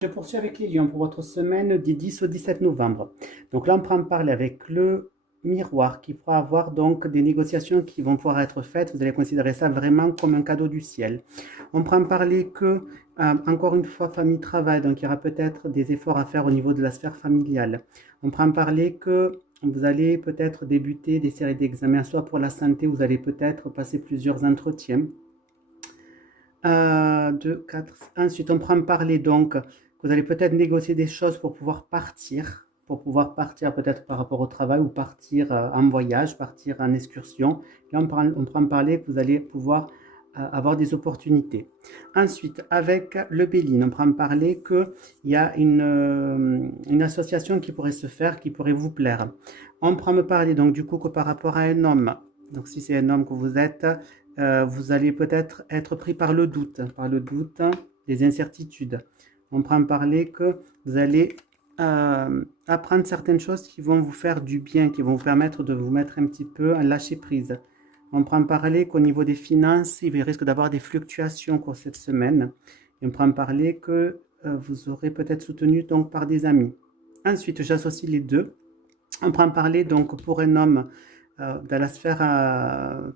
Je poursuis avec les lions pour votre semaine du 10 au 17 novembre. Donc là, on prend parler avec le miroir qui pourra avoir donc des négociations qui vont pouvoir être faites. Vous allez considérer ça vraiment comme un cadeau du ciel. On prend parler que, encore une fois, famille-travail, donc il y aura peut-être des efforts à faire au niveau de la sphère familiale. On prend parler que vous allez peut-être débuter des séries d'examens, soit pour la santé, vous allez peut-être passer plusieurs entretiens. 2, 4. Ensuite, on prend parler donc que vous allez peut-être négocier des choses pour pouvoir partir peut-être par rapport au travail ou partir en voyage, partir en excursion. Là, on prend parler que vous allez pouvoir avoir des opportunités. Ensuite, avec le Béline, on prend parler qu'il y a une association qui pourrait se faire, qui pourrait vous plaire. On prend me parler donc du coup que par rapport à un homme, donc si c'est un homme que vous êtes, vous allez peut-être être pris par le doute, des incertitudes. On prend parler que vous allez apprendre certaines choses qui vont vous faire du bien, qui vont vous permettre de vous mettre un petit peu à lâcher prise. On prend parler qu'au niveau des finances, il risque d'avoir des fluctuations pour cette semaine. Et on prend parler que vous aurez peut-être soutenu donc par des amis. Ensuite, j'associe les deux. On prend parler donc pour un homme dans la sphère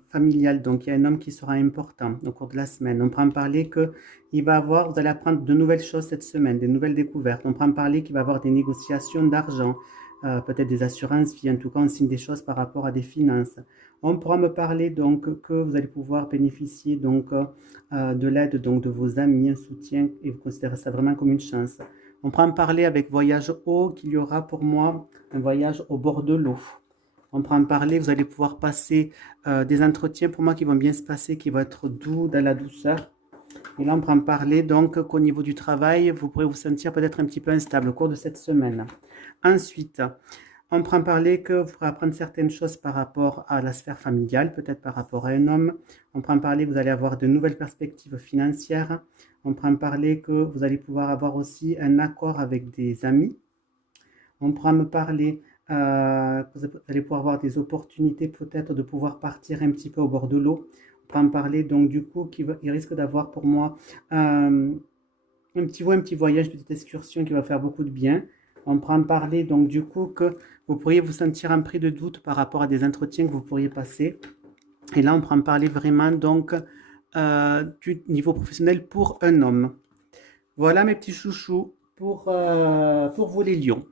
familiale, donc il y a un homme qui sera important au cours de la semaine. On prend parler que vous allez apprendre de nouvelles choses cette semaine, des nouvelles découvertes. On prend parler qu'il va y avoir des négociations d'argent, peut-être des assurances vie, en tout cas on signe des choses par rapport à des finances. On pourra me parler donc que vous allez pouvoir bénéficier donc de l'aide donc de vos amis, un soutien, et vous considérez ça vraiment comme une chance. On prend parler avec voyage haut qu'il y aura pour moi un voyage au bord de l'eau. On prend en parler, vous allez pouvoir passer des entretiens pour moi qui vont bien se passer, qui vont être doux, dans la douceur. Et là, on prend en parler donc qu'au niveau du travail, vous pourrez vous sentir peut-être un petit peu instable au cours de cette semaine. Ensuite, on prend en parler que vous pourrez apprendre certaines choses par rapport à la sphère familiale, peut-être par rapport à un homme. On prend en parler que vous allez avoir de nouvelles perspectives financières. On prend en parler que vous allez pouvoir avoir aussi un accord avec des amis. On pourra me parler que vous allez pouvoir avoir des opportunités peut-être de pouvoir partir un petit peu au bord de l'eau. On pourra me parler donc du coup il risque d'avoir pour moi un petit voyage, une petite excursion qui va faire beaucoup de bien. On pourra me parler donc du coup que vous pourriez vous sentir un prix de doute par rapport à des entretiens que vous pourriez passer. Et là, on pourra me parler vraiment donc du niveau professionnel pour un homme. Voilà mes petits chouchous pour vous les lions.